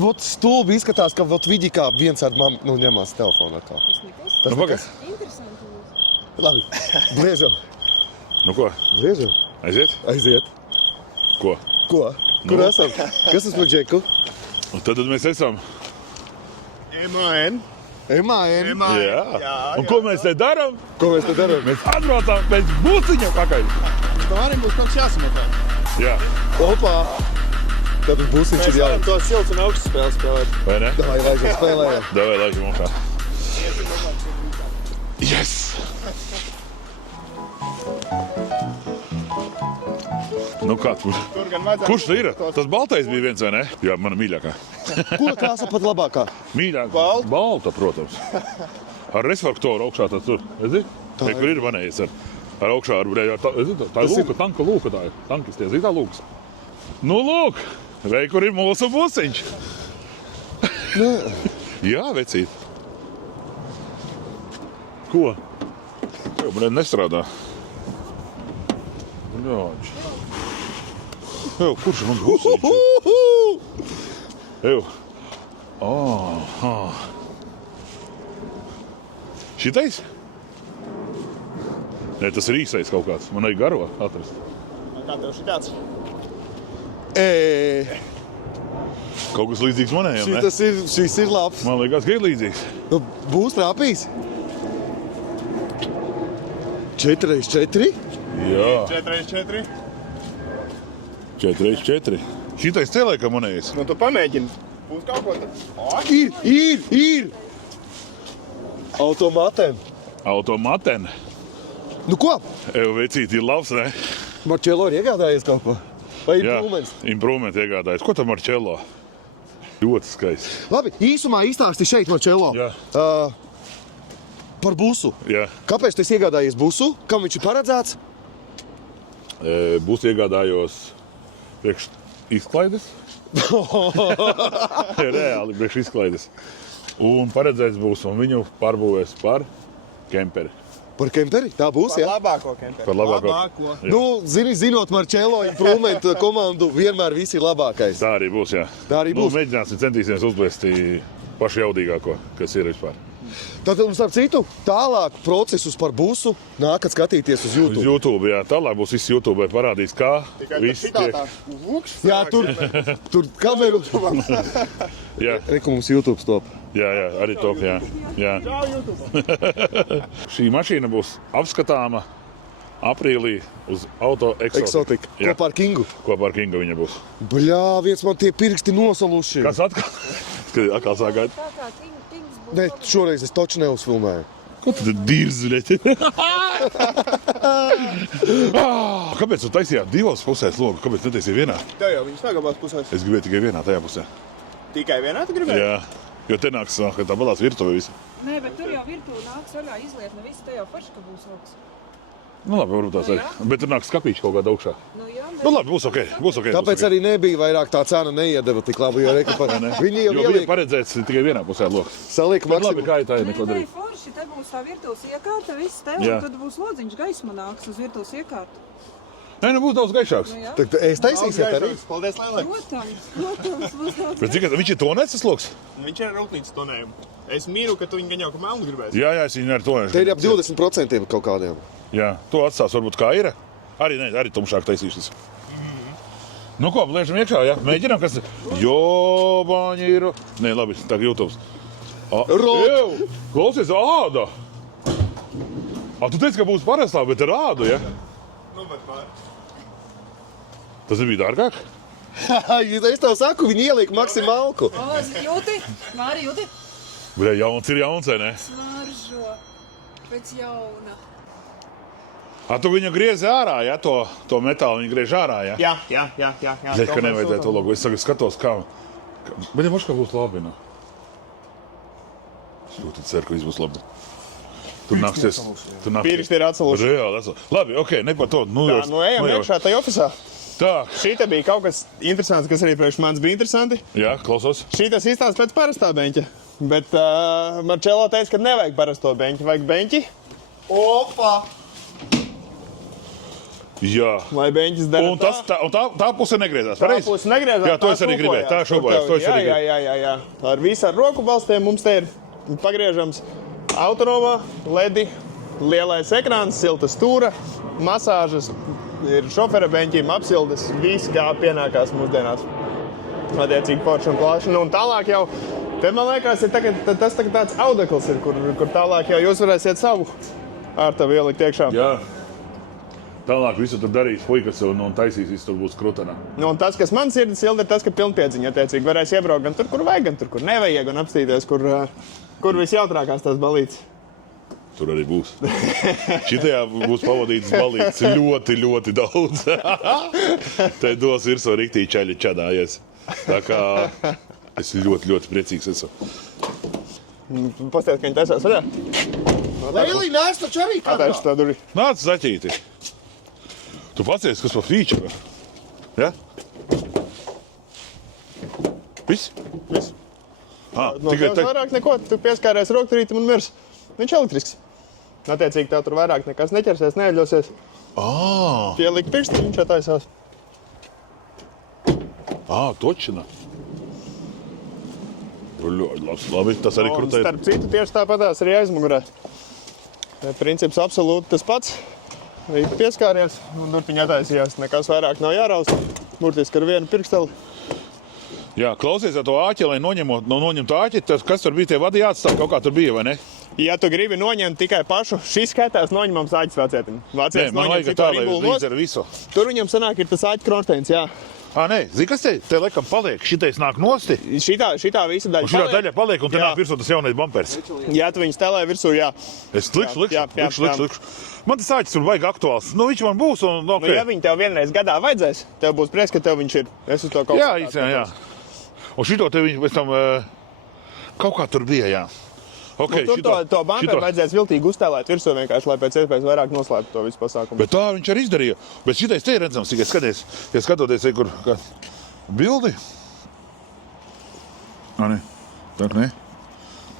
Vot stulbi izskatās, ka vot viņi kā viens ar mammu, nu, ņemās telefonu atkal. Tas nekas? Interesanti būs. Labi, bliežam. Nu ko? Bliežam. Aiziet? Aiziet. Ko? Ko? Kur esam? Kas tas par džeku? Un tad mēs esam. MAN. MAN. Jā. Un ko mēs te darām? Ko mēs te darām? Mēs atbraucām pēc buciņa pakaļ. Tam arī būs kaut kas jāsametā. Jā. Opā. Tad būsiņš Mēs ir varam jauns. to silts un augsts spēles spēlēt. Vai ne? Davai, laižam, spēlējam. Davai, laižam mokā. Yes! Nu kā, Tur gan vajadzētu... kurš tu ir? Tas baltais bija viens, vai ne? Jā, mana mīļākā. Kura krāsa pat labākā? Mīļākā. Balta, protams. Ar resfaktoru augšā tad tur. Ezi? Te, kur ir vanējies ar augšā, tā ir lūka, tanka lūka tā ir. Tankistie, zini tā lūkas? Nu lūk, vei, kur ir mūsu busiņš. Jā, vecīt. Ko? Jau man nestrādā. Ļauč. Jau, kurš ir mums busiņš? Jau. Šitais? Nē, tas ir īsais kaut kāds. Man vajag garo atrast. Kā tev šitāds? Kaut kas līdzīgs manējam, ne? Šis ir labs. Man liekas, ka ir līdzīgs. Nu, būs trāpījis? 4x4? Jā, 4x4. 4x4. Šitais celē, ka manējis. Nu, tu pamēģini. Būs kaut ko tad. Ir! Automatēm. Automaten. Nu ko? Evo, vecīt, ir labs, ne? Marčelo ir iegādājies kaut ko? Vai ir Jā, prūmens? improvement iegādājas. Ko tam Marčello? Ļoti skaisti. Labi, īsumā izstāsti šeit, Marčelo. Jā. Par busu. Jā. Kāpēc tu esi iegādājies busu? Kam viņš ir paredzēts? Būs iegādājos priekš izklaides. Reāli priekš izklaides. Un paredzēts būs, un viņu pārbūvēs par kemperi. Par kemperi? Tā būs, jā? Labāko kemperi. Par labāko. Labāko. Nu, zinot Marčelo improvement komandu, vienmēr viss ir labākais. Tā arī būs, jā. Tā arī būs. Nu, mēģināsim, centīsimies uzblēst pašu jaudīgāko, kas ir vispār. Tātad, un starp citu, tālāk procesus par busu nākat skatīties uz Uz YouTube. YouTube, jā. Tālāk būs viss YouTube parādīs, kā Tikai viss šitā tiek. tā lūks. Jā, tur kameru. Jā, Reku mums YouTube stop. jā, arī top, jā. Jā. Čau, YouTube. Šī mašīna būs apskatāma aprīlī uz Auto Exotic. Jā. Kopā ar Kingu. Kopā ar Kingu viņa būs. Bļā, viens man tie pirksti nosaluši. Kas atkal? Skaties, atkal sāk gaid. Tā kā Kings būs. Ne, šoreiz es toču neuzfilmēju. Ko tu dirzļeti? Kāpēc tu taisījāt divos pusēs logu? Kāpēc netaisīji vienā? Tev jau viņas tagad pusēs. Es gribēju tikai vienā tajā pusē. Tikai vienā tu gribēji? Jā, jo te nāks, ka tā balās virtuve visi. Nē, bet tur jau virtuve nāks vaļā izlietne. Visi te jau paši, ka būs augsts. Nu labi, varbūt tās arī. Bet tur nāks skapīši kaut kādā augšā. Nu jā, Nu labi, būs ok, būs ok. Tāpēc arī nebija vairāk tā cena neiedeva tik labi, jo reka par... Viņi jau Jo bija ieliek, paredzēts tikai vienā pusē logs. saliek Bet labi, maksimumu. kā ir tā, ir neko Nē, darīt. forši, te būs tā virtuves iekārta, viss te, Jā. un tad būs lodziņš gaisma nāks uz virtuves iekārtu. Nē, nu būs daudz gaišāks. Nu jā, Tad es taisīsiet arī. Paldies, Lēlē. protams, būs daudz. Bet cik, viņš ir tonēts tas logs? Viņš ir ar rūpnīcas tonējumu. Es mīru, ka tu viņu gan jau ka melnu gribēsi. Jā, jā, es viņu ar tonēšu. Te ir ap 20% kaut kādiem. Jā, to atstās varbūt kā ir. Arī, ne, arī tumšāk taisīšas. Nu ko, lēžam iekšā, jā? Mēģinām, kas ir. Jobaņi ir. Nē, labi, tā kā YouTube. Rot! Klausies, āda! Tu teici, ka būs parastā, bet ar ādu, ja? Nu, bet pār. Tas nebija dārgāk? Es tev saku, viņi ieliek maksimālku. O, jūti? Māri, jūti? Bļa, jauns ir jauns, vai ne? Smaržo. Pēc jauna. Tu viņu griezi ārā, ja? To metālu viņu griež ārā, ja? Jā. Zēļ, ka nevajadzēja to logu. Es tagad skatos, kā... Bet ja moškā būs labi, nu. Es ļoti ceru, ka viss būs labi. Tur nāksies... Pirksti ir atsaluši. Reāli atsaluši. Labi, ok, ne par to. Nu, Tā, nu ejam iekšā tajā ofisā. Tā, Šī te bija kaut kas interesants, kas arī priekš manis bija interesanti. jā, klausos. Šī tas izstāsta pēc parastā beņķa. Bet Marčelo teica, ka nevajag parasto beņķi, vajag beņķi. Opa! Jā. Lai beņķis dara Un tā puse negriezās, Tā pareizi? puse negriezās. Jā, to es arī gribēju. Tā šaubājos, to es arī gribēju. Jā. Ar visu ar roku balstiem mums te ir pagriežams autonomā, ledi, lielais ekrāns, silta stūra, masāžas, ir šofera beņķim, apsildes, viss kā pienākās mūsdienās. Attiecīgi forša un plāšana. Un tālāk jau, te man liekas, ir tas tagad tāds audekls ir, kur tālāk jau jūs varēsiet savu ārtavu ielikt iekšā. Jā. Tālāk visu tur darīs puikas un taisīs, visu tur būs krutenā. Nu, un tas, kas man sirdis silda, ir tas, ka pilnpiedziņa attiecīgi varēs iebraukt gan tur, kur vajag, gan tur, kur nevajag, un apstīties, kur visjautrākās tās balītes. Tur arī būs. Šitajā būs pavadītas balītes ļoti, ļoti daudz. Te dos virsū riktīgi čaļi čadājies. Tā kā es ļoti, ļoti priecīgs esmu. Pasties, ka viņi taisās vaļā. Lēlī, nāc taču arī kādā. Ataišu tā durī. Nāc zaķīti. Tu pacies, kas pa feature? Ja? Viss? Viss. No Tikai tevis vairāk neko, tu pieskāries rokturītam un mirs. Viņš elektrisks. Attiecīgi tev tur vairāk nekas neķersies, neeļosies. Pielikt pirksti, viņš attaisās. Točina. Ļoti labi, tas arī Un krutē. starp citu tieši tāpatās arī aizmugurē. Princips absolūti tas pats. Ir pieskāries un durtiņa attaisījās. Nekas vairāk nav jāraust. Burtiski ar vienu pirksteli. Jā, klausies ar to āķi, lai noņemtu āķi, tas, kas tur bija, tie vadi jāatstāv, kaut kā tur bija, vai ne? Ja tu gribi noņemt tikai pašu, šis skaitās noņemams āķis vācietim. Nē, Vācietis man noņem vajag cito tā, lai ribulu līdz nost. ar visu. Tur viņam sanāk ir tas āķis kronsteins, jā. Nē, zini, kas te laikam paliek? Šitais nāk nosti, Šitā visa daļa un šitā daļa paliek, un te Jā. nāk virsū tas jaunais bumpers. Jā, tu viņu stelē virsū, jā. Es likšu. Jā. Man tas āķis tur vajag aktuāls. Nu, viņš man būs, un Nu, ja ok. viņi tev vienreiz gadā vajadzēs, tev būs prieks, ka tev viņš ir. Es uz to kaut Jā, kā īstenībā, jā. Un šito te viņi pēc tam kaut kā tur bija, jā. Ok, Nu, tur to bumperu vajadzēs viltīgi uzstēlēt virsū vienkārši, lai pēc iespējas vairāk noslēptu to visu pasākumu. Bet tā viņš arī izdarīja. Bet šitais te ir redzams, tikai skaties, ja skatoties, kur bildi. Ne, tā ne.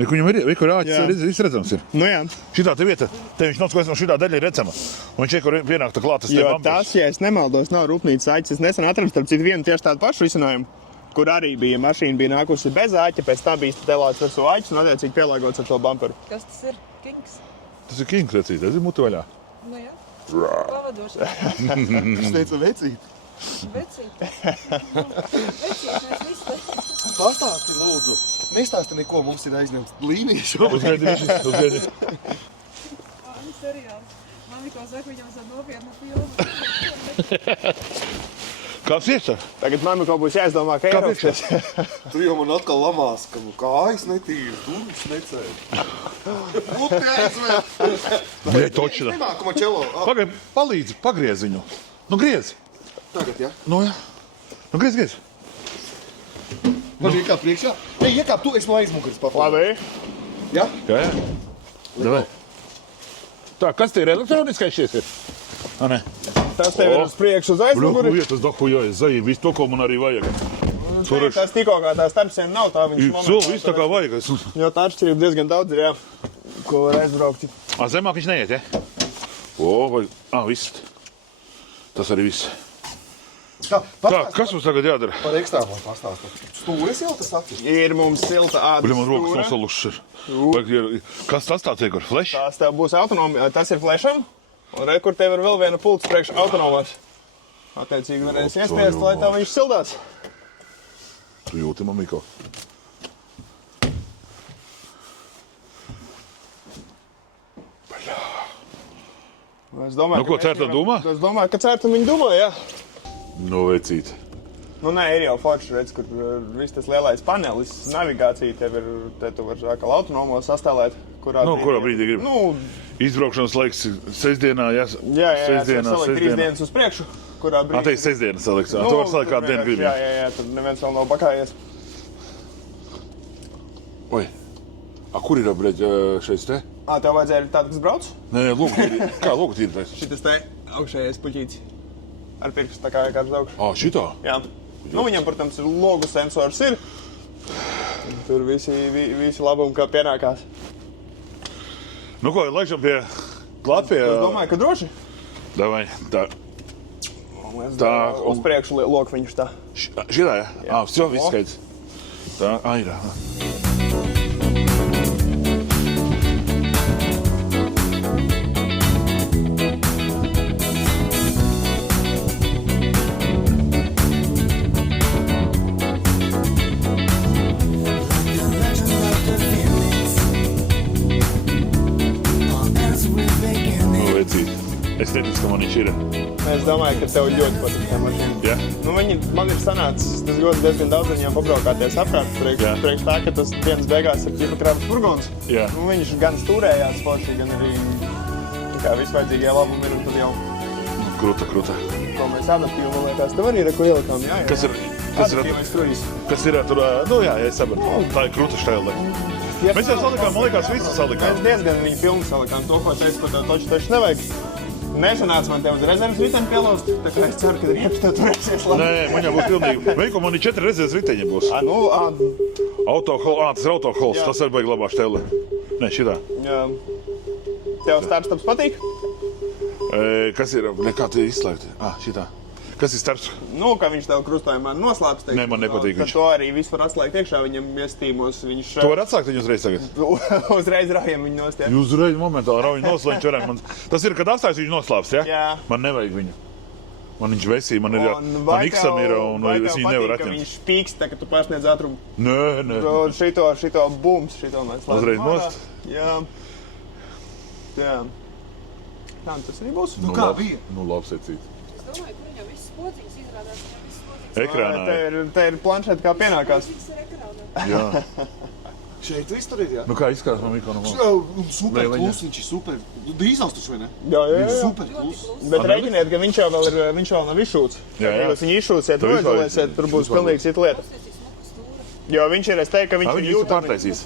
Viņam ir, kur āķis Jā. ir, viss redzams ir. Nu jā, Šitā te vieta, te viņš noskatās, no šitā daļa ir redzama. Un viņš kur pienāk tā klāt, tas te jo bumpers. tas, ja es nemaldos, nav rūpnīcas āķis. Es nesen atradu starp citu vienu tieši tādu pašu risinājumu, kur arī bija mašīna bija nākusi bez āķa, pēc tam bija telāts virsū āķis un attiecīgi pielāgots ar to bumperu. Kas tas ir? Kings? Tas ir King recīt, tas ir mutu vaļā. Nu jā. Pavadoši. Es teicu, vecīt. Vecīt. Vecīt, mēs visi te. Pastāsti, lūdzu. Nestāsti neko, mums ir aizņemts līnijas. Uzgaidi. Seriāls. Man likās, ka viņam ir nopietna filma. Kāds iekšā? Tagad man kaut būs jāizdomā, ka ieroksies. Tur jau man atkal lamās, ka kājas netīri, durvis necēja. Puti aizvērt. Bļai, točina. Nenākuma čelo. Pagaid, palīdzi, pagriez viņu. Nu, griez. Tagad, jā? Nu, jā. Nu, griez. Man iekāp priekšā. Ei, iekāp tu, es no aizmuguras papildu. Labi. Jā? Jā. Davai. Tā, kas te ir elektroniskais šies ir? Nē. Tas tev ir uz priekšu uz aizmuguri. Bļu, tas dahujojas, zaļi, visu to, ko man arī vajag. Tur ir Tas tikko kā tā starpsiena nav tā viņš viss tā kā vajag. Jo tā atšķirība diezgan daudz ir, jā. Ko var aizbraukt. Zemāk viņš neiet, ja? Viss. Tas arī viss. Tā, kas mums tagad jādara? Par ekstrāmām pastāstu. Stūres jau tas atcīs. Ir mums silta ādas Bļu, man rokas stūra. nosalušas. Kas tas tāds ir? Flash? Tās tev būs autonomi. Tas ir flešam. Un re, kur tev ir vēl viena pults priekš autonomās. Attiecīgi varēs iespiest, lai tev viņš sildās. Tu jūti, mamiko. Es domāju, Nu, ko, mēs Cērta gribam- domā? Es domāju, ka Cērta viņa domā, jā. Nu, veicīt. Nu, nē, ir jau forši, redz, kur viss tas lielais panelis, navigācija tev ir, te tu vari atkal autonomo sastēlēt, kurā brīdī gribi. Nu, Izbraukšanas laiks sestdienā, jā. jā, Sestdienā, salikt 3 dienas uz priekšu, kurā brīdī. Teiks sestdienas saliks. Tu vari salikt kādu dienu gribi. Jā, tur neviens vēl nav bakājies. Oi. Kur ir, bļaļ, šeit te? Tev vajadzēja tādu, kas brauc? Nē, lūk, kā lūk tīri? Šitas te augšējais puķītis. Ar pirkstu tā kā vienkārši augšu. Šitā? Jā. Nu, viņam, protams, ir logu sensors ir. Tur visi labumi, kā pienākās. Nu ko, laikam pie klāt pie... Es domāju, ka droši. Davai, tā. Tā, Uz priekšu lokviņš tā. Šitā, jā? Viss viss skaidrs. Tā, ir. Es teicu, ka man viņš ir. Es domāju, ka tev ļoti patīk tā mašīna. Ja? Man ir sanācis, tas ļoti diezgan daudz viņām pabraukāties apkārt. Priekš tā, ka tas dienas beigās ir ķipa krāpes furgons. Jā. Viņš gan stūrējās forši, gan arī visvajadzīgie labumi ir un tad jau, Kruta. ko mēs adaptīvi lietās. Tev arī ir, ko ielikām, jā. Kas ir? Adaptīvais turīs. Kas ir tur? Jā, es sapratu. Tā ir kruta štēle. Mēs jau salikām, man liekas, visu salikām. Mēs diezgan viņu pilnu salikām. To, ko teicu, ko tev taču nevajag. Nesanāca man tev uz rezerves riteni pielauzt, tā kā es ceru, ka riepas tev turēsies labi. Nē, man jau būs pilnīgi. Veiko, man ir 4 rezerves riteņi būs. Tas ir autohols, Jā. tas arī baigi labā štēle. Nē, šitā. Tev starpstaps patīk? Kas ir? Nekā te izslēgt. Šitā. Kas ir starps? Ka viņš tev krustojumā noslēps. Nē, man nepatīk Tad viņš. to arī visu var atslēgt iekšā viņam iestīmos. Viņš To var atslēgt viņu uzreiz tagad? uzreiz rājiem viņu nost, jā. Jūs uzreiz momentāli rauj noslēgt varētu. Tas ir, kad atstājas viņu noslēps, ja? Jā. Man nevajag viņu. Man viņš vesī, man ir, vai man X-am ir, un vai es tev viņu nevaru patīk, ka atņemt. viņš pīkst, tā, ka tu pārsniedz ātrumu? Nē. Šito bums, šito mēs slēdzam Uzreiz ārā. nost? Jā. Tā, tas arī būs. Nu kā bija? Nu, labi secīt. Es domāju, kur viņam viss podziņas izrādās, viņam viss podziņas. Ekrānā. Te ir planšeta kā pienākās. Podziņas ir ekrānā. Jā. Šeit viss tur ir, jā? Nu kā izskatās man mikrofonu? Super Vēliņa. klus, viņš ir super. Dīzels taču, vai ne? Jā. Super klus. Bet rēķiniet, ka viņš jau nav izšūts. Jā. Ja jūs viņu izšūsiet, Tur vispār- noizolēsiet, tur būs vispār- pilnīgi cita lieta. Uztaisīs smuku stūra. Jo viņš ir, es teiktu, ka viņš Viņš ir visu jūtams. pārtaisīs.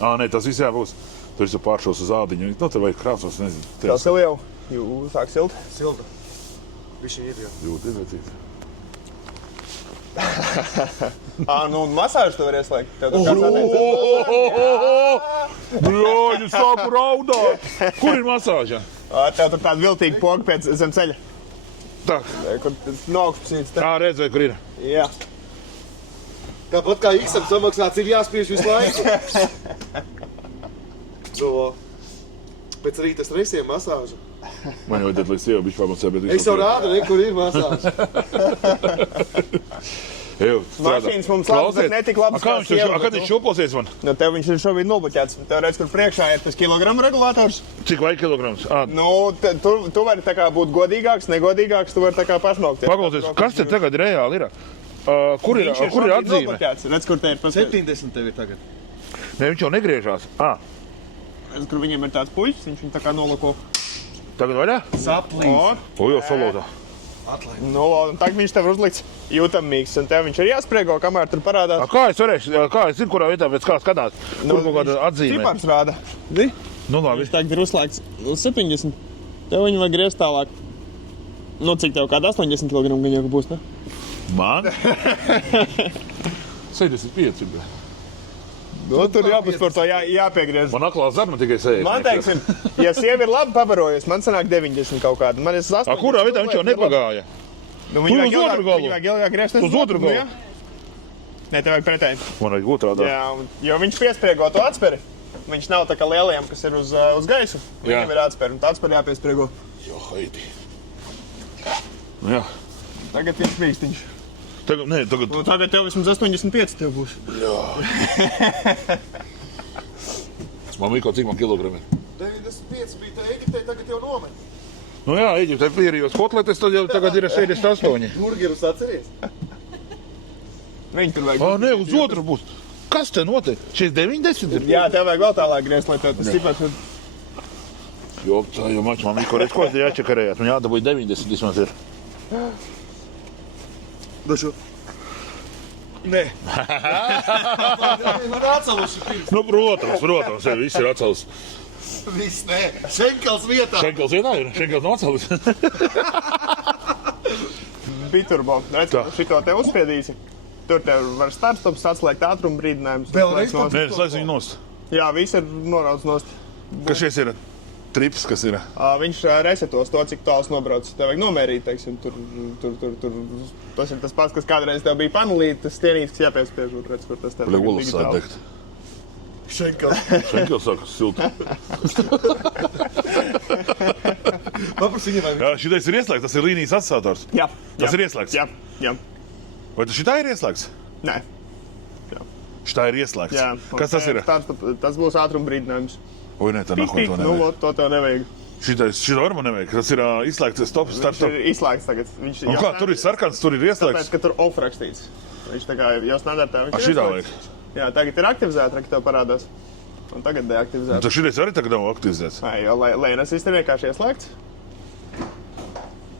Nē, tas viss jābūs. Tur ir pāršos uz ādiņu. Nu, tur vajag krāsos, nezinu. Tas ir jau. Sāk silt. Silda. Viņš ir, jā. Jūti, vecīt. Nu un masāžu tu vari ieslēgt. Tev tur kāds atteicis. Bļāļ, es sāku raudāt. Kur ir masāža? Tev tur tāda viltīga poga pēc zem ceļa. Tā, Kur no augstpusītes. redz, vai kur ir. Jā. Tāpat kā X-am samaksāts, ir jāspiež visu laiku. Pēc rīta stresiem masāža. Man jau vajadzētu, lai sieva bišķi pamacē, bet Es jau rādu, ne, kur ir masāža. Mašīnas mums labas, bet netik labas kā sieva, Kad bet viņš šūposies man? Nu, tev viņš ir šobrīd nobloķēts. Tev redz, kur priekšā ir tas kilogramu regulators. Cik vajag kilograms? Nu, tu vari tā kā būt godīgāks, negodīgāks, tu vari tā kā pašnaukties. Paklausies, kas te tagad reāli ir? Kur ir atzīme? Nobloķēts. Redz, kur te ir paskatīt. 70 tev ir tagad. Ne, viņš jau negriežās. Redz, kur viņiem ir tāds puisis, viņš viņu tā kā nolako. Tagad vaļā? Saplīs. Jau salotā. Nu, un tagad viņš tev uzlikts jūtamīgs, un tev viņš ir jāspriego, kamēr tur parādās. Kā es varēšu, kā es zinu, kurā vietā pēc kā skatās? Kur kaut kāda atzīme? Cipars rāda. Zi? Nu labi. Viņš tagad ir uzslēgts uz 70. Tev viņu vajag griezt tālāk. Nu, cik tev kāda 80 kg gan jau būs, ne? Man? 75. Nu, tur jāpēc par to jāpiegriež. Man aklā zarma tikai 60. Man teiksim, ja sieva ir labi pabarojusi, man sanāk 90 kaut kāda. Man ir 80. Kurā vietā viņš jau nepagāja? Nu, Tur uz otru galu. Viņu vajag ilgāk griezt. Uz otru galu. Jā. Nē, tev vajag pretēji. Man vajag otrādā. Jā, jo viņš piespriego to atsperi. Viņš nav tā kā lielajiem, kas ir uz gaisu. Jā. Viņam ir atsperi, un tā atsperi jāpiespriego. Jo, haidi. Nu jā. Tagad ir spīkstiņš. Tagad, nē, tagad. Nu, tagad tev vismaz 85 tev būs. Man bija kaut cik man kilogrami. 95 bija tā Eģiptē, tagad jau nomet. Nu jā, Eģiptē pierījos kotletes, tad jau tagad ir 68. Burgerus atceries? Viņi tur vajag. Nē, uz otru būs. Kas te notiek? Šis 90 ir? Jā, tev vajag vēl tālāk griezt, lai tev tas stiprs ir. Jo, tā jau mačs man bija koreiz, ko es te jāčakarējāt. Man jādabūja 90 vismaz ir. Dažu. Nē. Man atceluši pirms. Nu, protams, viss ir atcēlis. Viss, nē. Šenkels vietā. Šenkels vienā ir, Šenkels nav atcēlis. Biturbo. Redz, Tā. šito te uzspiedīsi. Tur tev var startstops atslēgt ātrumu brīdinājumus. Vēlreiz Nost. Nē, slēdz viņu nost. Jā, viss ir norauts nost. Kas šies ir? trips, kas ir? Viņš resetos to, cik tāls nobrauc. Tev vajag nomērīt, teiksim, tur. Tas ir tas pats, kas kādreiz tev bija panelīt, tas stienīts, kas jāpiespiež, un redz, kur tas tev Bļa, olas sāk degt. Šenkels sāk silti. Paprasti viņam Jā, šitais ir ieslēgts, tas ir līnijas atsātors. Jā. Tas ir ieslēgts? Jā. Vai tas šitā ir ieslēgts? Nē. Šitā ir ieslēgts. Jā. Kas tas ir? Tas būs ātruma brīdinājums. Oi, nē, tā nākot to Nu, nevajag. to tev nevajag. Šitā var man nevajag. Tas ir izslēgts stop, start, Viņš stop. ir izslēgts tagad. Un kā, tur ir sarkans, tur ir Tāpēc, ieslēgts? ka tur off rakstīts. Viņš tā kā jau standartā viņš ir Šitā ieslēgts. Jā, tagad ir aktivizēta, ka tev parādās. Un tagad deaktivizēta. Tad šitais arī tagad nav aktivizēts. Nē, jo lēnas ir vienkārši ieslēgts.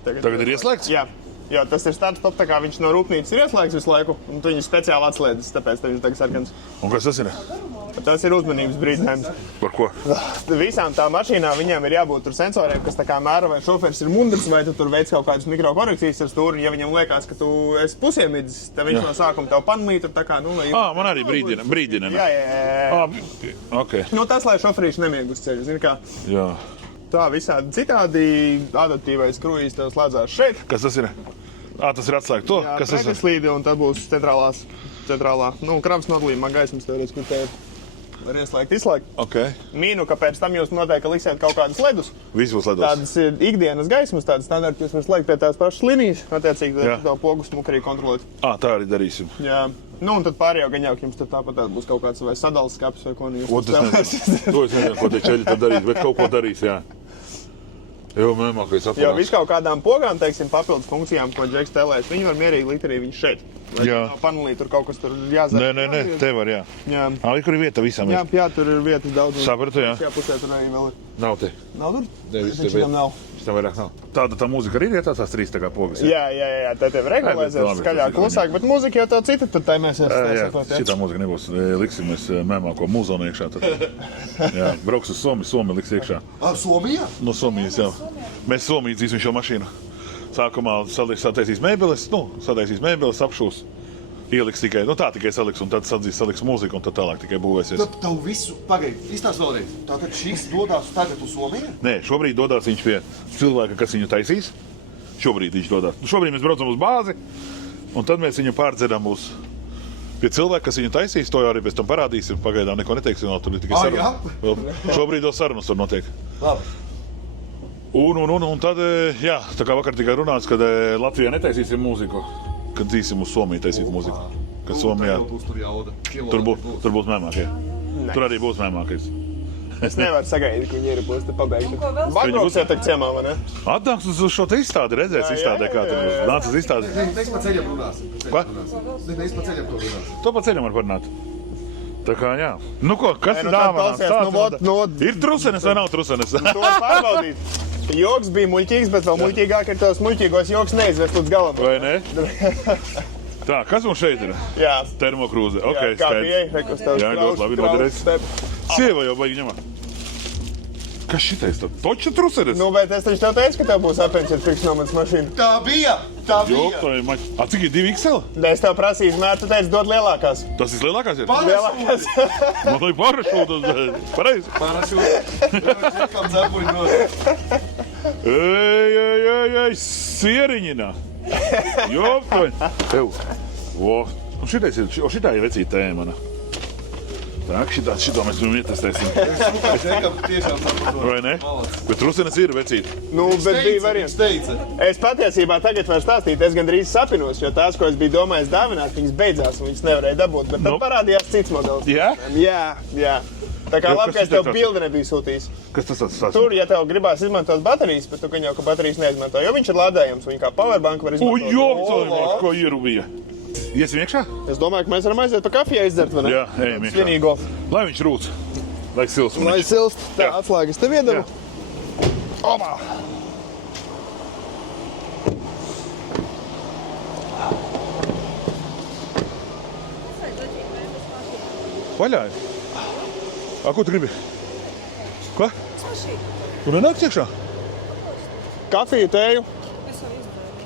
Tagad ir ieslēgts? Jā. Jo tas ir start stop, tā kā viņš no rūpnīcas ir ieslēgts visu laiku, un tu viņu speciāli atslēdzis, tāpēc viņš tagad sarkans. Un kas tas ir? Tas ir uzmanības brīdinājums. Par ko? Visām tām mašīnām viņām ir jābūt tur sensoriem, kas tā kā mēra, vai šoferis ir mundrs, vai tu tur veic kaut kādus mikrokorekcijas ar stūri. Ja viņam liekas, ka tu esi pusiemīdzis, tad viņš no sākuma tev panelī tur tā kā, nu, lai... Man arī brīdina. Jā. Ok. Nu, tas, lai šoferīši nemieg uz ceļu, zini kā. Jā. Tā visādi citādi adaptīvais kruīzs tev slēdzās šeit. Kas tas ir? Tas ir atslēgt to? Jā, Kas tas ir? prekeslīdi, un tad būs centrālā, nu, kravas nodalījumā gaismas tev redz, kur te var ieslēgt, izslēgt. Ok. Mīnu, ka pēc tam jūs noteikti liksiet kaut kādus ledus. Viss būs ledos. Tādas ir ikdienas gaismas, tādas standarti, jūs varat slēgt pie tās pašas līnijas, attiecīgi, Jā. to pogu smuku arī kontrolēt. Tā arī darīsim. Jā. Nu, un tad pārējo gan jau, ka jums tur tāpat būs kaut kāds vai sadales skapis vai ko, nu, jūs To es nezinu, ko te čeļi tad darīs, bet kaut ko darīs, jā. Jo, mēmākais Jo aparāts. visu kaut kādām pogām, teiksim, papildus funkcijām, ko Džeks tēlēs, viņi var mierīgi likt arī viņš šeit. Vai Jā. no panelī tur kaut kas tur jāzara. Nē, te var, jā. Jā. Kur ir vieta visam? Jā, tur ir vietas daudz. un Sapratu, jā. šajā pusē tur arī vēl ir. Nav te. Nav tur? Ne, viss te Viņš bija. tam nav. Tam vairāk nav. Tāda tā mūzika arī ir, tās trīs tā kā pogas. Jā, tā tev regulēsies labi, skaļāk, tas ir klusāk, bet mūzika jau tā cita, tad taimēsies. Jā, šitā mūzika nebūs. Liksim mēs mēmāko mūzonu iekšā. Tad. Jā, brauks uz Somiju liks iekšā. Somijā? No Somijas, jā. Mēs Somiju dzīsim šo mašīnu. Sākumā sataisīs mēbeles, apšūs. Ieliks tikai, tikai saliks, un tad saliks mūziku, un tad tālāk tikai būvēsies. Tad tev visu, pagaidi, izstāst vēlreiz. Tātad šis dodās tagad uz Somiju? Nē, šobrīd dodās viņš pie cilvēka, kas viņu taisīs. Šobrīd viņš dodās. Šobrīd mēs braucam uz bāzi, un tad mēs viņu pārdzeram uz pie cilvēka, kas viņu taisīs. To jau arī pēc tam parādīsim. Pagaidām neko neteiksim, vēl tur ir tikai sarunas. Šobrīd vēl sarunas tur notiek. Labi. Un tad, jā, tā kā vakar tikai runāts, kad Latvijā netaisīsim mūziku, kad dzīsim uz Somiju taisīt mūziku. Kad Somijā tur būs mēmākie. Tur arī būs mēmākais. Es nevaru sagaidīt, ka viņi ir būs te pabeigti. ko vēl? Bakrauks ietakt ciemā, vai ne? Atnāks uz šo te izstādi, redzēs izstādē, kā tur būs. Nāc uz izstādi. Mēs pa ceļam runāsim. Ko? Mēs pa ceļam to runāsim. To pa ceļam var parunāt. Tā kā, jā. Nu ko, kas ir nu tad dāvanās? klausies, Ir trusenes vai nav trusenes? To var pārbaudīt. Joks bija muļķīgs, bet vēl muļķīgāk ir tos muļķīgos joks neizvest līdz galam. Vai ne? Tā, kas mums šeit ir? Jā. Termokrūze. Ok, Kā skaidrs. pieeja, rekus tev Jā, ļoti labi noderēs. Sieva jau baigi ņemā. Kas šitais tad? Toča trusenes? Nu, bet es taču tev teicu, ka tev būs apēņķēt priekš no manas mašīnas. Tā bija! Jok, tā ir maķi. Cik ir 2XL? Es tev prasīju, mēr, tu teici, dod lielākās. Tas ir lielākās ir? Lielākās. Man lai parašūtas. Pareizi. Čekam dzepuri no. Ej, sieriņinā. Joptoņ. Tev. Šitā ir vecīta tēma, mana. Tā, šitā mēs viņu ietestēsim. Čekam tiešām dzepuri. Vai ne? Bet trusenes ir vecīta. Nu, bet bija variants. Teica. Es patiesībā tagad varu stāstīt, es gandrīz sapinos, jo tās, ko es biju domājis dāvināt, viņas beidzās un viņas nevarēja dabūt. Bet tad parādījās cits modelis. Jā? Jā. Tā kā Jo, labi, kas ka es tev ir bildi nebiju sūtījis. Kas tas tāds? Tur, ja tev gribās izmantot baterijas, bet tu gan jau, ka baterijas neizmanto, jo viņš ir lādējams, viņa kā powerbank var izmantot. Joptoņ, ko ierubīja. Iesim iekšā? Es domāju, ka mēs varam aiziet pa kafiju izdzert, vai ne? Jā, ejam iekšā. Vienīgo. Lai viņš rūc. Lai silst. Lai silst. Tā, atslēgas tev iedevu. Omā! Vaļāj. Ko tu gribi? Ko? Tu nenāc iekšā? Kafiju, tēju. Es jau izdarīju.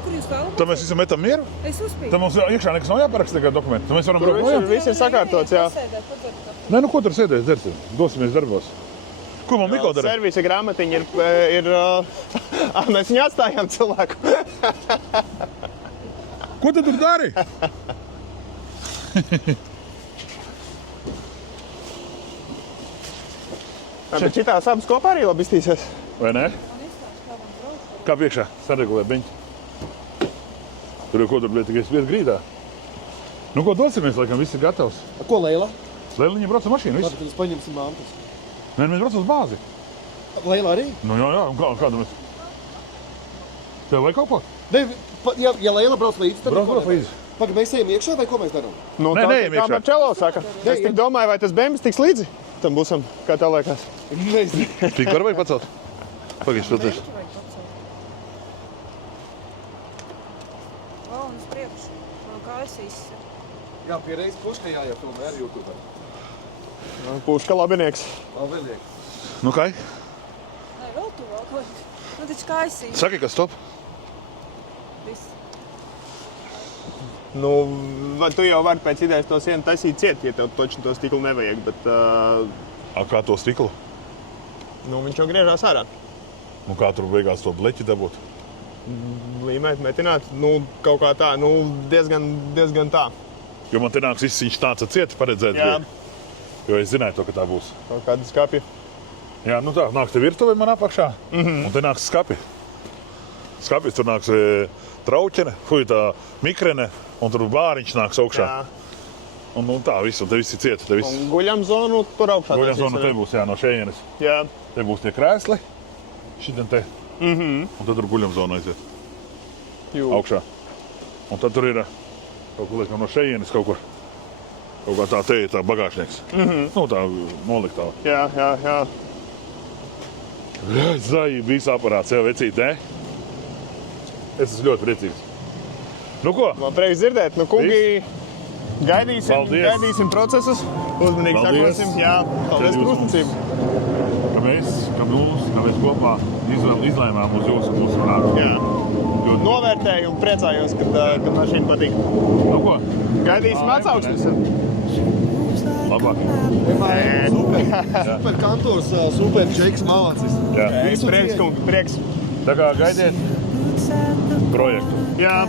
Kur jūs vēl? Tad mēs visam metam mieru? Es uzspīju. Tad mums iekšā nekas nav jāparaksta tikai dokumenti. Tad mēs varam Tur braukt projām. viss ir sakārtots, jā. Nē, nu ko tur sēdēs, dzersim. Dosimies darbos. Ko man Miko dara? Servisa grāmatiņa ir mēs viņu atstājām cilvēku. Ko tu tur dari? Bet šitās abas kopā arī labi iztīsies. Vai ne? Kā priekšā? Saregulē beņķi. Tur jau ko tur bija tikai spiest grīdā. Nu, ko dosimies, laikam, viss ir gatavs. Ko, Leila? Leiliņa brauc ar mašīnu, viss? Labi, tad mēs paņemsim mantas. Nē, mēs braucam uz bāzi. Leila arī? Nu, jā, un kādu mēs? Tev vajag kaut ko? Ne, ja Leila brauc līdzi, tad Brauc līdzi. Pagaid, mēs ejam iekšā vai ko mēs darām? Nu, Nē, tā neejam kā iekšā. Marčelo saka. Es tik domāju, vai tas bēmbis tiks līdzi tam busam, kā tev liekas. Nezinu. Tik var vajag pacelt? Pagaid, šoties. O, un uz priekšu. Man kājas izsver. Jā, pie reizes puška jāiet tomēr YouTube. Puška labinieks. Labinieks. Nu, kā? Nē, vēl tuvāk vajag. Nu, taču kājas izsver. Saki, kas stop? Viss. Nu, vai tu jau vari pēc idejas to sienu taisīt ciet, ja tev toču to stiklu nevajag, bet A kā to stiklu? nu, viņš jau griežās ārā. Nu, kā tur beigās to bleķi dabūt? Līmēt, metināt, nu, kaut kā tā, nu, diezgan tā. Jo man te nāks viss viņš tāds cieti paredzēt. Jā. Jo es zināju to, ka tā būs. Kaut kādi skapji. Jā, nu tā, nāk te virtuve man apakšā, un te nāks skapi. Skapis tur nāks trauķene, tā mikrene, un tur bāriņš nāks augšā. Jā. Un nu, tā viss, un te viss ir cieti. Te viss. Un guļam zonu tur augšā. Guļam taisīs, zonu te būs, jā, no šejienes. Jā. Te būs tie krēsli, šitien te. Un tad tur guļam zona aiziet Jū. augšā. Un tad tur ir kaut kur liekam no šejienes kaut kur. Kaut kā tā te ir tā bagāžnieks. Nu, tā noliktā. Jā. Zai, viss aparāts jau vecīt, ne? Es esmu ļoti priecīgs. Nu ko? Man prieks dzirdēt, nu, kungi, Paldies. gaidīsim procesus, uzmanīgi Paldies. sakosim, jā, paldies par uzticību. Ka mēs kopā izlēmām uz jūsu pusi. Jā. Ļoti. Novērtēju un priecājos, kad mašīna patīk. Nu ko? Gaidīsim atsauksmes. Labāk. Super kantors, super džeks malacis. Jā. Prieks, kungi, prieks. Tā kā gaidiet projektu. Jā,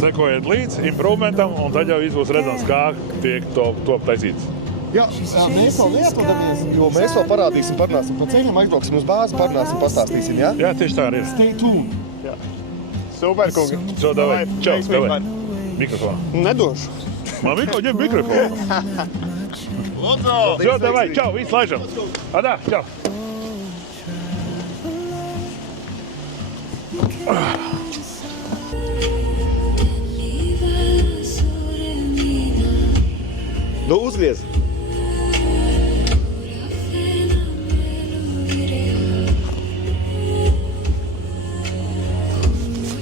Sekojiet līdz improvementam, un tad jau būs redzams, kā tiek top taisīts. Jā, mēs vēl neatvodamies, jo mēs vēl parādīsim, parunāsim pa ceļam, aizbrauksim uz bāzi, parunāsim, pastāstīsim, jā? Jā, tieši tā arī ir. Stay tuned. super, kungi. Čau, davai. Čau, veiksmīgi, davai. man. Mikrofonu. Nedošu. Man Miko ņem mikrofonu. Čau, davai. Čau, viss laižam. Adā, čau. Nu, uzgriez.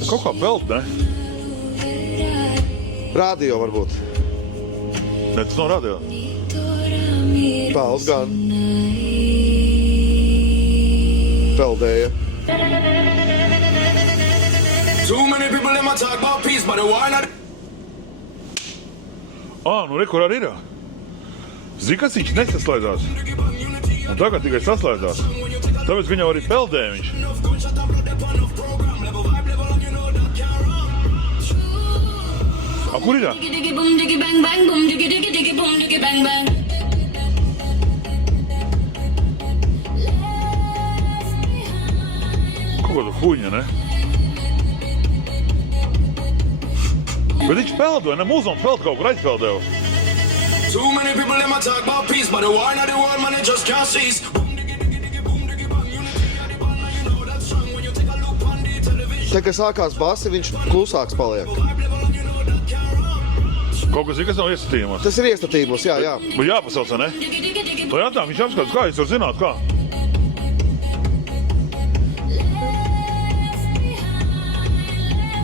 Kaut kā belt, ne? Radio varbūt. Ne, tas nav radio. Pels gan. Peldēja. Too many people in my talk about peace, but the war not. Nu re, kur arī ir. Zini, kas viņš nesaslēdzās. Un tagad tikai saslēdzās. Tāpēc viņam arī peldē viņš. Kur ir? Diggy boom diggy bang bang boom diggy boom diggy bang bang. Kaut kāda huņa, ne? Bet viņš peldoja, ne mūzom peld kaut kur aizpeldēja. Too many people in my talk about peace, but the war not the war, man, it just can't cease. Te, kad sākās basi, viņš klusāks paliek. Kaut kas ir, kas nav iestatījumos. Tas ir iestatījumos, jā. Bet jāpasauc, ne? To jātām, viņš apskatās, kā es varu zināt, kā.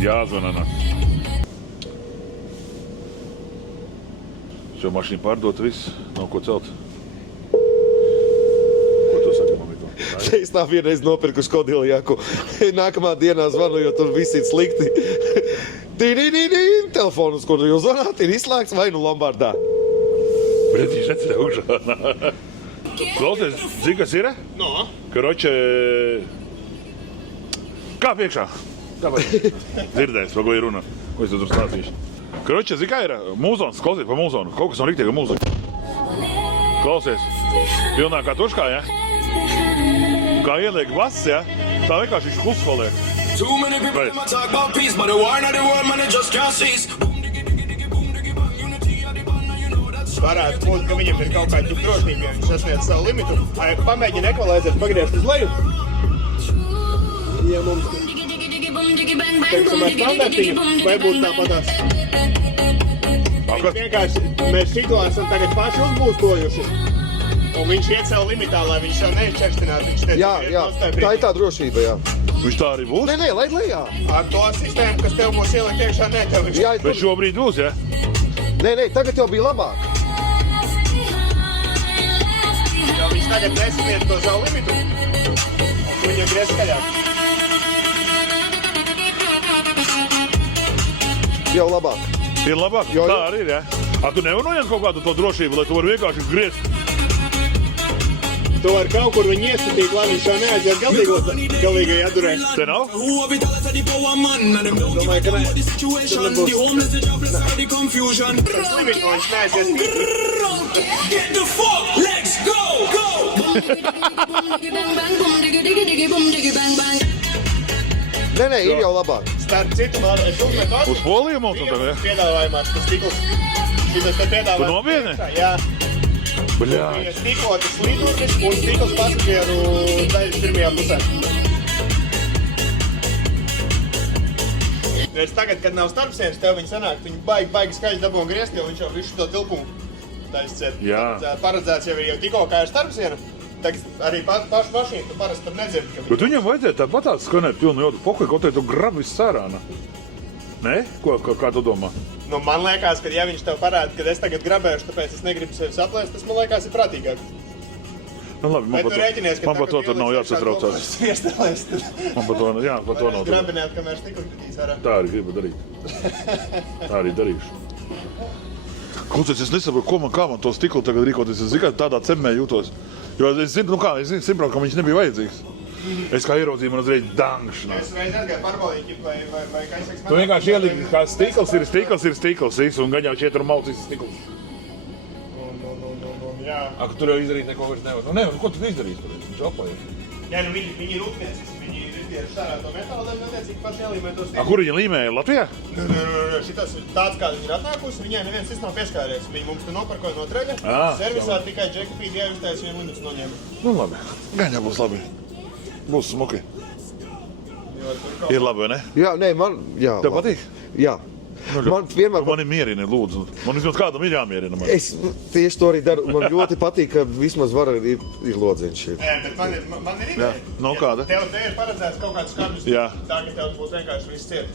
Jāzvana, ne? Šo mašīnu pārdot viss, nav ko celt. Ko tu saki, mamiko? Es tā vienreiz nopirku Škodiljaku. Nākamā dienā zvanu, jo tur viss ir slikti. Telefonus, kur jūs zvanāt, ir izslēgts vai nu Lombardā. Bet viņš neceļ augšā. Klausies, zini, kas ir? No. Karoče... Kā priekšā? Kāpēc? Dzirdēs, par ko ir runa. Ko es tur stāstīšu? Karoče, zini, kā ir? Mūzons, klausies pa mūzonu. Kaut kas no riktīga mūzika. Klausies. Pilnā kā tuškā, ja? Kā ieliek bass, ja? Tā vienkārši viņš klusu paliek. Too many people in my talk about peace, but the war not the world, man, it just can't cease. Boom, diggy, diggy, diggy, boom, diggy, bang, unity of the band, and you know that's Varētu būt, ka viņam ir kaut kāda drošība, ja viņš sasniedz savu limitu. Pamēģini ekvalēzēt, pagriezt uz leju. Ja mums, Diggy, diggy, diggy, boom, diggy, bang, bang, teiksim, boom, ar diggy, diggy, diggy, boom, standartiņu, vai diggy, būtu bang, bang. tāpatās. Kas? Vienkārši mēs šito esam tagad paši uzbūstojuši. Un viņš iet savu limitā, lai viņš sev neizčekstinātu. Viņš teica, Jā, jā, tā ir tā drošība, jā. Viņš tā arī būs? Nē, laid lejā. Ar to sistēmu, kas tev būs ielikt iekšā, ne tev viņš. Jā, Bet šobrīd būs, ja? nē, tagad jau bija labāk. Jo viņš tagad nesaniet to savu limitu. Un viņam griez skaļāk. Jau labāk. Ir labāk? Jo, Tā jo. arī ir, ja? Tu nevar noņemt kaut kādu to drošību, lai tu vari vienkārši griezt? Tu vari kaut kur viņu iestatīt, lai viņš jau neaiziet galīgajā atdurē. Te nav? who have it all as the power man, and them don't give Domāju, a ka damn nē. about the situation, Tur nebūs. the homeless, the jobless, and the confusion. Limitu, lai viņš neaiziet pīti. Get the fuck, let's go, go. Boom, diggy, bang, bang, boom, diggy, diggy, diggy, boom, diggy, bang, bang. Nē, ir jau labāk. Starp citu, man es uzmetu Uz Poliju mums un tagad, ja? piedāvājumās, tas stikls. Šitas te piedāvājums. Tu nopietni? Jā. Bļā. Bija stikotas lidurnis un stikls pasažieru daļas pirmajā pusē. Redz, tagad, kad nav starpsienas, tev viņi sanāk, viņi baigi skaļi dabū un griezt, jo viņš jau visu to tilpumu daļas ciet. Jā. Paredzēts jau ir jau tikko kā ir starpsiena. Tagad arī pašu mašīnu tu parasti tam nedzirdi, ka Bet viņam vajadzēja tāpat tāds skanēt pilnu jodu. Pokai, kaut kā tu grabi viss sārā, ne? Nē? Kā tu domā? Nu, man liekas, ka ja viņš tev parāda, ka es tagad grabēšu, tāpēc es negribu sevi saplēst, tas man liekas ir prātīgāk. Nu labi, man Bet tu rēķinies, par to tur nav jāsatraucās. Viestelēs, tad Man par to, jā, par to nav. grabināt, kamēr stikli kritīs ārā. Tā arī gribu darīt. Tā arī darīšu. Klausies, es nesaprotu, kā man to stiklu tagad rīkoties. Es zinu, ka tādā cemē jūtos. Jo es zinu, es saprotu, ka viņš nebija vajadzīgs. Es kā ieraudzīju, man uzreiz dangšanā. Es reiz atgāju pārbaudīt, vai kaiseks Tu vienkārši ieliki, kā stikls, un gaņā šeit tur maucīs stikls. Jā. Ak, tur jau izdarīt neko vairs nevar. Nu, ne, ko tu izdarīsi tur? Viņš apajies. Jā, nu viņi ir rūpnieciski, viņi ir iztieši šārā to metālu, tad attiecīgi paši ielīmē to A, stiklu. kur viņa līmēja? Latvijā? Šitas ir tāds, kā viņi ir atnākusi, viņai neviens cits nav pieskāries. Viņi mums te noparkoja no treļa, servisā tikai Džekapīdi jāiztais vienu limits noņēma. Nu, labi. Gaņā būs labi. Būs smuki. Jo tur kaut Ir labi, vai ne? Jā, nē, man, jā. Tev labi. patīk? Jā. Man vienmēr, Mani mierina, lūdzu. Man vismaz kādam ir jāmierina. Man. es tieši to arī daru. Man ļoti patīk, ka vismaz var ir lodziņš šeit. Nē, bet man ir Jā, ideja. nav kāda. Tev te ir paredzēts kaut kāds skarbs. Jā. Tā, ka tev būs vienkārši viss ciet.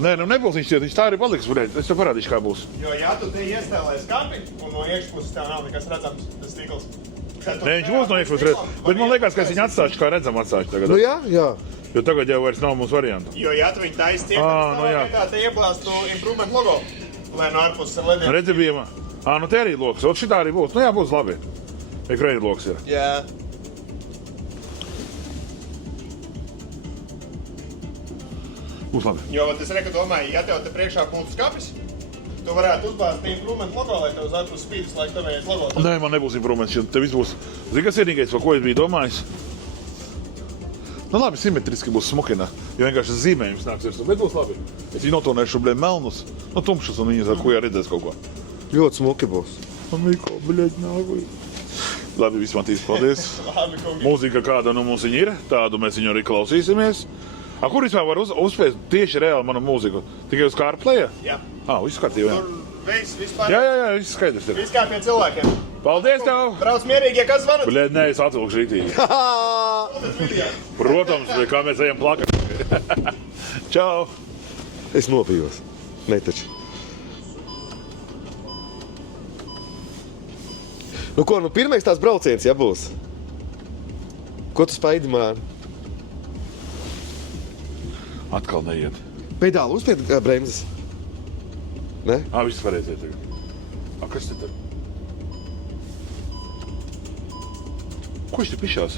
Nē, nu nebūs viņš ciet, viņš tā arī paliks. Varēt. Es tev parādīšu, kā būs. Jo, ja tu te iestēlē skapi, un no iekšpuses tev nav nekas redzams, tas stikls. Nē, viņš būs no iekšpuses redzams. Bet man liekas, ka es viņu atstāšu, kā redzam atstāšu tagad. Nu jā, jā. Jo tagad jau vairs nav mums variantu. Jo, ja tu viņu taisi ciet, Ā, nu jā. tad te ieplāstu improvement logo, lai no ārpuses ar lediem. Redzi, bija. Nu te arī loks. Ot šitā arī būs. Nu jā, būs labi. Ekrēja loks ir. Jā. Būs labi. Jo, es reku domāju, ja tev te priekšā būtu skapis, tu varētu uzbāzt improvement logo, lai tev uz ārpuses spīdus, lai tavējies logo. Nē, man nebūs improvements. Te viss būs. Zini, kas ir vienīgais, par ko es biju domājis? Nu labi, simetriski būs smukina. Jo vienkārši zīmējums nāks virsū. Bet būs labi. Es viņu notonēšu, blē, melnus, no tumšas, un viņas ar kujā redzēs kaut ko. Ļoti smuki būs. Amiko, bļaļ, nākuj. Labi, vismatīs, paldies. Labi, kungi. Mūzika kāda nu mums viņa ir, tādu mēs viņu arī klausīsimies. A, kur vispār var uzspēt tieši reāli manu mūziku? Tikai uz CarPlay? Jā. Viss kārtībā, jā. Tur vispār. Jā, viss skaidrs ir. Viss kā pie cilvēkiem. Paldies tev! Brauc mierīgi, ja kas zvanat. Bļaļ, nē, es atvilkšu rītīgi. Protams, kā mēs ejam plakāt. Čau! Es nopījos. Netaču. Nu ko, nu pirmais tās brauciens, ja būs? Ko tu spaidi man? Atkal neiet. Pedāli uzspied bremzes? Ne? Viss varēs iet tagad. Kas te tur? Kurš te pišās?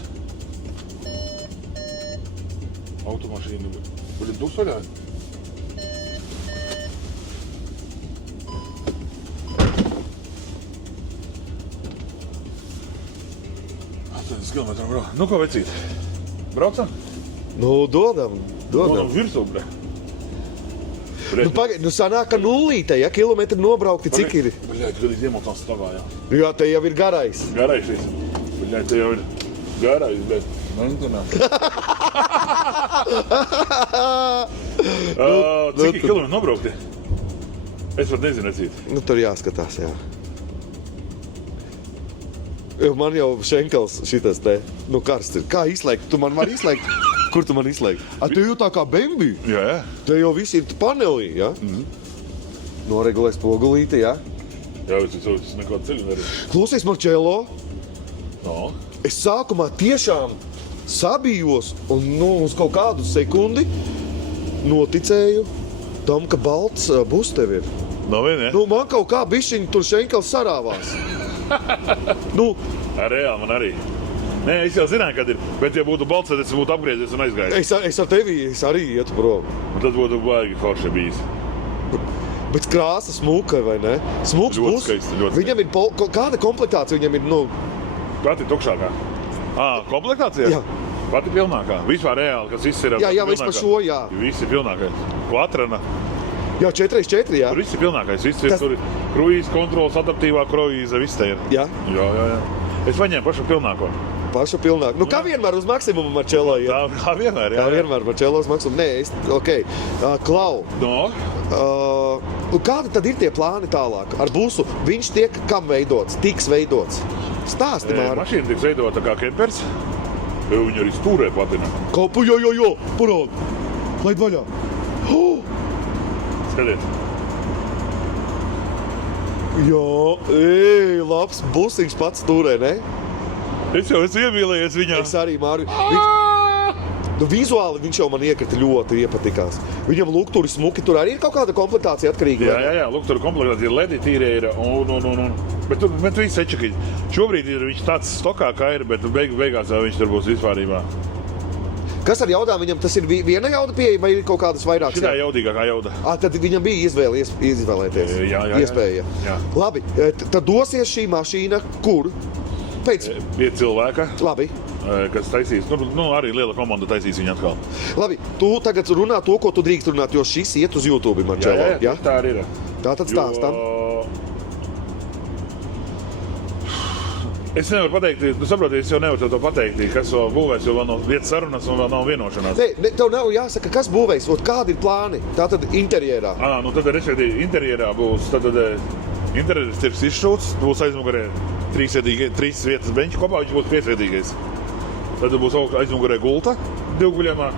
Automašīna. Kur ir dusaļā? Kilometru brauc. Nu, ko vecīt? Braucam? Nu, dodam. Dodam virsū, bre. Nu, sanāk, ka nullīte, ja kilometri nobraukti, cik ir? Bļaļ, kad es iemotās stāvā, jā. Jā, te jau ir garais. Garais šis. Bļaļ, te jau ir garais, bet... Cik ir kilometri nobraukti? Es varu nezinu, vecīt. Nu, tur jāskatās, jā. Man jau šenkels šitas te, nu karsts ir. Kā izslēgt? Tu man vari izslēgt? Kur tu man izslēgt? Te jau tā kā Bambi. Jā. Te jau viss ir panelī, jā? Noregulēs pogulīti, jā? Jā, es nekādu ceļu neredzu. Klausies, Marčēlo, No. es sākumā tiešām sabijos un uz kaut kādu sekundi noticēju tam, ka balts bus tev ir. Nav vien, ja? Man kaut kā bišķiņ tur šenkels sarāvās. Reāli man arī. Nē, es jau zināju, kad ir, bet ja būtu balts, tad es būtu apgriezies un aizgājis. Es ar tevi arī ietu prom. Un tad būtu baigi forši bijis. Bet krāsa smuka, vai ne? Smuks Ļoti bus. skaisti, ļoti Viņam ir kāda komplektācija, viņam ir, Pati tukšākā. Komplektācija? Jā. Pati pilnākā. Vispār reāli, kas viss ir Jā, viss par šo, jā. Viss ir pilnākais. Kvatrana. Jā, 4x4, jā. Tur viss ir pilnākais. Viss ir, Tas- tur ir kruīz, kontrols, adaptīvā kruīze, viss te ir. Jā, Jā. Es paņēmu pašu pilnāko. paša pilnāk. Kā vienmēr uz maksimumu, Marčēlo, jā. Tā vienmēr, jā. Kā vienmēr, Marčēlo uz maksimumu. Nē, ok. Klau, No. kādi tad ir tie plāni tālāk? Ar busu viņš tiks veidots. Stāsti, Māra. Mašīna tiks veidota kā kempers. Viņu arī stūrē patina. Kopu, jo, parādi. Laid vaļā. Skaties. Jā, labs busiņš pats stūrē, ne? Es jau esmu iemīlējies viņā. Es arī, Māri. Vizuāli viņš jau man iekrita ļoti iepatikās. Viņam lūk, tur ir smuki, tur arī ir kaut kāda komplektācija atkarīga. Jā, lūk, tur komplektācija ir ledi, tīrie ir un. Bet viss sečakīt. Šobrīd ir viņš tāds stokā, kā ir, bet beigās jau viņš tur būs vispārībā. Kas ar jaudām viņam? Tas ir viena jauda pieeja vai ir kaut kādas vairākas? Šitā jaudīgākā jauda. Tad viņam bija izvēlēties. Jā. Iespēja. Jā. Labi, tad dosies šī mašīna kur? Pēc. Pie cilvēka, Labi. kas taisīs, arī liela komanda taisīs viņu atkal. Labi, tu tagad runā to, ko tu drīkst runāt, jo šis iet uz YouTube, Marčēlo. Jā, tā arī ir. Tā tad stāstam. Es nevaru pateikt, saproti, es jau nevaru to pateikt, kas vēl būvēs, jo vēl nav vietas sarunas un vēl nav vienošanās. Tev nav jāsaka, kas būvēs, kādi ir plāni? Tātad interjerā. Tad respektīvi interjerā būs, tad interjeras tirps izšūts, būs aizmugurē trīs vietas beņķi, kopā viņš būs piesviedīgais. Tad būs aizmugurē gulta, divguļamā,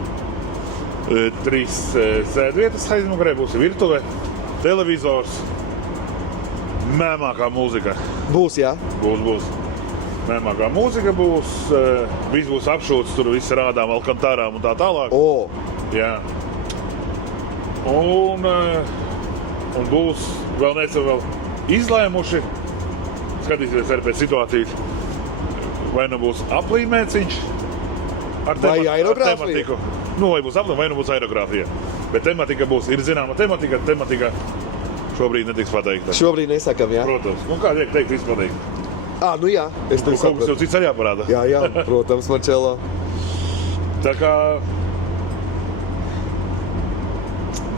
3 sēdvietas aizmugurē, būs virtuve, televizors, mēmākā mūzika. Būs, jā? Būs. Mēmākā mūzika būs, viss būs apšūts, tur viss rādām, alkantārām un tā tālāk. Jā. Un būs, vēl neesam izlēmuši, skatīsimies arī pēc situācijas, vai nu būs aplīmēciņš ar aerogrāfija? tematiku. Vai būs aplīmēciņš, vai nu būs aerogrāfija. Bet tematika būs, ir zināma tematika šobrīd netiks pateikta. Šobrīd nesakam, jā? Protams, kā tiek teikt, viss pateikt. Nu jā, es tev Kaut kas jau sapratu. cits arī jāparāda. Jā, protams, Marčēlo. Tā kā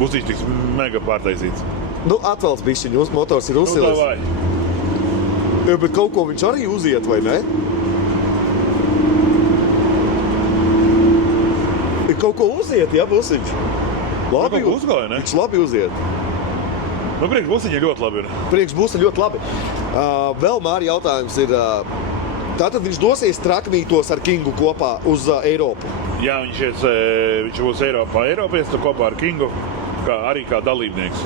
būs tiks mega pārtaisīts. Atvelc bišķiņu, motors ir uzsilis. vai? Bet kaut ko viņš arī uziet, vai ne? Kaut ko uziet, jā, busiņš. Labi Kaut ko uzgāja, ne? Viņš labi uziet. Priekš busiņi ļoti labi ir. Priekš busiņi ļoti labi. Vēl, Māri, jautājums ir, tātad viņš dosies trakmītos ar Kingu kopā uz Eiropu? Jā, viņš būs Eiropietis kopā ar Kingu, arī kā dalībnieks.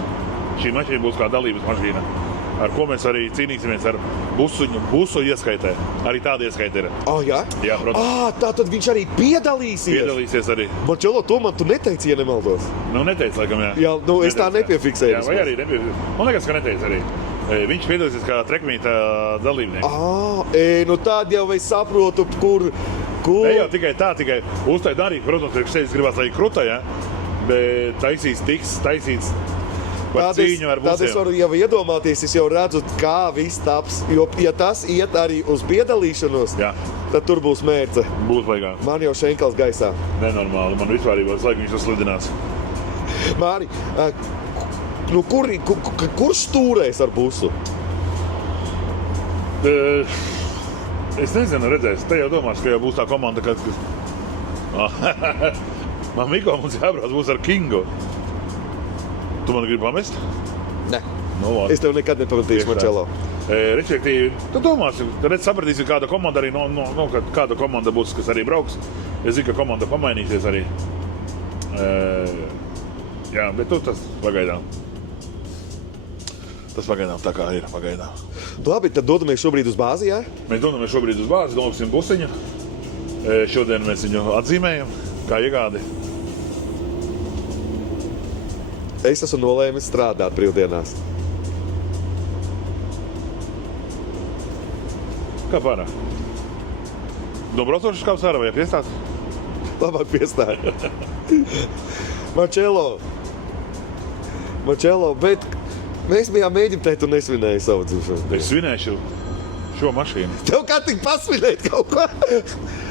Šī mašīna būs kā dalības mašīna, ar ko mēs arī cīnīsimies ar busu ieskaitē. Arī tāda ieskaita ir. Jā? Jā, protams. Tātad viņš arī piedalīsies? Piedalīsies arī. Marčēlo, to man tu neteici, ja nemaldos. Neteica, laikam, jā. Jā, es tā nepiefiksēju. Jā, vai arī nepiefiksēju. Man liekas, ka neteica arī. Viņš piedalīsies kā trekmīta dalībnieks. Nu tad jau es saprotu, kur... Ne jau tikai tā, tikai uztaid arī, protams, priekš sevis gribās, lai kruta, ja? Bet tiks taisīts par cīņu ar Tad es busiem. varu jau iedomāties, es jau redzu, kā viss taps. Jo, ja tas iet arī uz piedalīšanos, Jā. tad tur būs mērce. Būs baigā. Man jau šenkals gaisā. Nenormāli, man vispārībā visu laiku viņš tas slidinās. Māri, kurš stūrēs ar busu? Es nezinu, redzēs, te jau domās, ka jau būs tā komanda, kas... Man Miko mums jābrauc būs ar Kingu. Tu man gribi pamest? Ne. Nu, labi. Es tev nekad nepametīšu, Marcello. Respektīvi, tu domāsi, tad sapratīsi, kāda komanda arī, kāda komanda būs, kas arī brauks. Es zinu, ka komanda pamainīsies arī. Jā, bet tu tas pagaidām. Tas pagaidām tā kā ir, pagaidām. Labi, tad dodamies šobrīd uz bāzi, jā? Mēs dodamies šobrīd uz bāzi, domāsim busiņu. Šodien mēs viņu atzīmējam, kā iegādi. Es esmu nolēmis strādāt brīvdienās. Kā pārā? Nobraucošas kāps ārā vai piestāt? Labāk piestāja. Marcello, bet mēs bijām Ēģiptē, tu nesvinēji savu dzimšanu. Es svinēšu šo mašīnu. Tev kā tik pasvinēt kaut ko?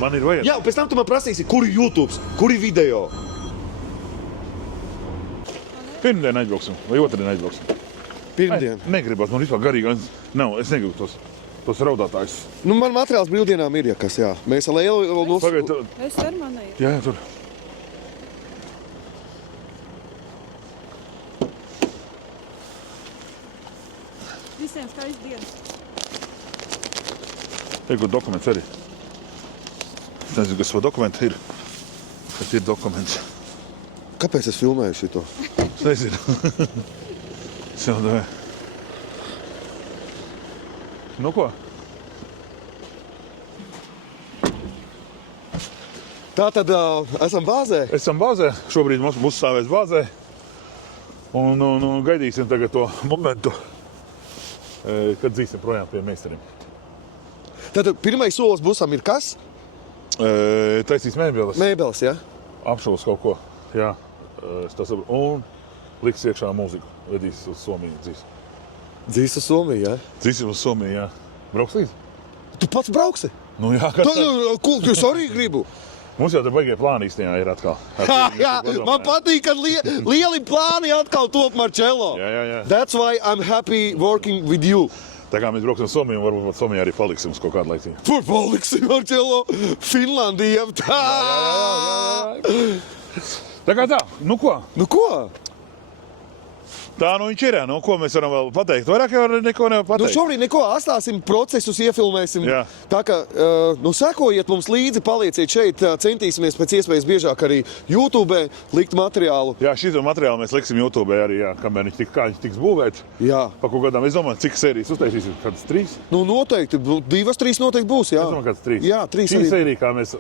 Man ir vajag. Jā, un pēc tam tu man prasīsi, kur ir YouTube, kur ir video. Pirmdien aizbrauksim, vai otrdien aizbrauksim. Pirmdien. Negribas, man vispār garīgi nav, es negribu tos raudātājus. Nu, man materiāls brīvdienām ir, ja kas, jā. Mēs ar Lielu vēl Pagaid, Es ar mani ir. jā, tur. Visiem skaists dienas. Ego dokuments arī. Es nezinu, kas par dokumentu ir. Bet ir dokuments. Kāpēc es filmēju šito? Es nezinu. Sildē. Nu ko? Tātad esam bāzē. Esam bāzē. Šobrīd mums būs stāvēs bāzē. Un gaidīsim tagad to momentu, kad dzīsim projām pie meistariem. Tātad pirmais solis busam ir kas? Taisīs mēbeles. Mēbeles, jā? Apšaus kaut ko. Jā. Es tā saprotu. Un liks iekšā mūziku. Vedīs uz Somiju dzīs. Dzīs uz Somiju, jā? Dzīsim uz Somiju, jā. Brauks līdz? Tu pats brauksi? Nu jā, kas Es arī gribu. Mums jau tur baigie plāni īstenībā ir atkal. Jā, man patīk, kad lieli plāni atkal top, Marcello. Jā. That's why I'm happy working with you. Tā kā mēs brauksim uz Somiju, varbūt pat Somijā arī paliksim uz kaut kādu laiku. Tur paliksim, Marcello. Finlandija. Tā kā tā, nu ko? Nu ko? Tā nu viņš ir, nu ko mēs varam vēl pateikt? Vairāk jau neko nevar Nu pateikt. šobrīd neko atstāsim, procesus iefilmēsim. Jā. Tā kā, sekojiet mums līdzi, palieciet šeit, centīsimies pēc iespējas biežāk arī YouTube likt materiālu. Jā, šito materiālu mēs liksim YouTube arī, jā, kamēr viņš tiks būvēts. Jā. Pa kaut kādām, es domāju, cik sērijas uztaisīsim? Kādas 3? Nu noteikti, 2-3 noteikti būs, jā. Es domāju, kādas 3. Jā, 3 Šī arī. sērija, kā mēs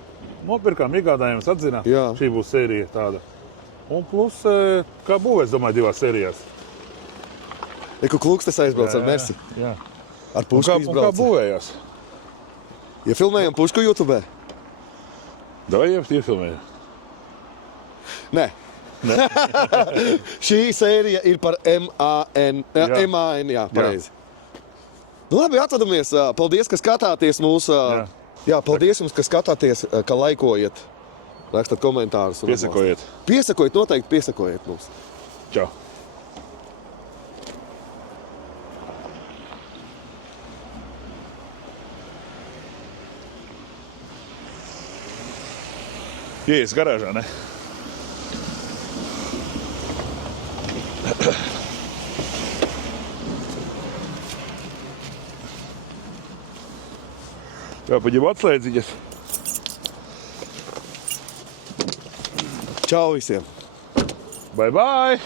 nopirkām, iegādājāmies, atzinām, Jā. šī būs sērija tāda. Un plus, kā būvēs, domāju, 2 sērijās. Eku Klukstes aizbrauc ar Mersi. Jā. Ar Un pušku kā izbrauc. būvējās? Ja filmējam pušku YouTube? Davai iefilmējam. Nē. Šī sērija ir par MAN. Jā. MAN, jā, pareizi. Nu labi, atvadamies. Paldies, ka skatāties mūs. Jā, paldies jums, ka skatāties, ka laikojat. Rakstat komentārus. un Piesakojiet. Piesakojiet, noteikti piesakojiet mums. Čau. Ieies garāžā, ne? Jāpaģib atslēdziņas. Čau visiem! Bye, bye!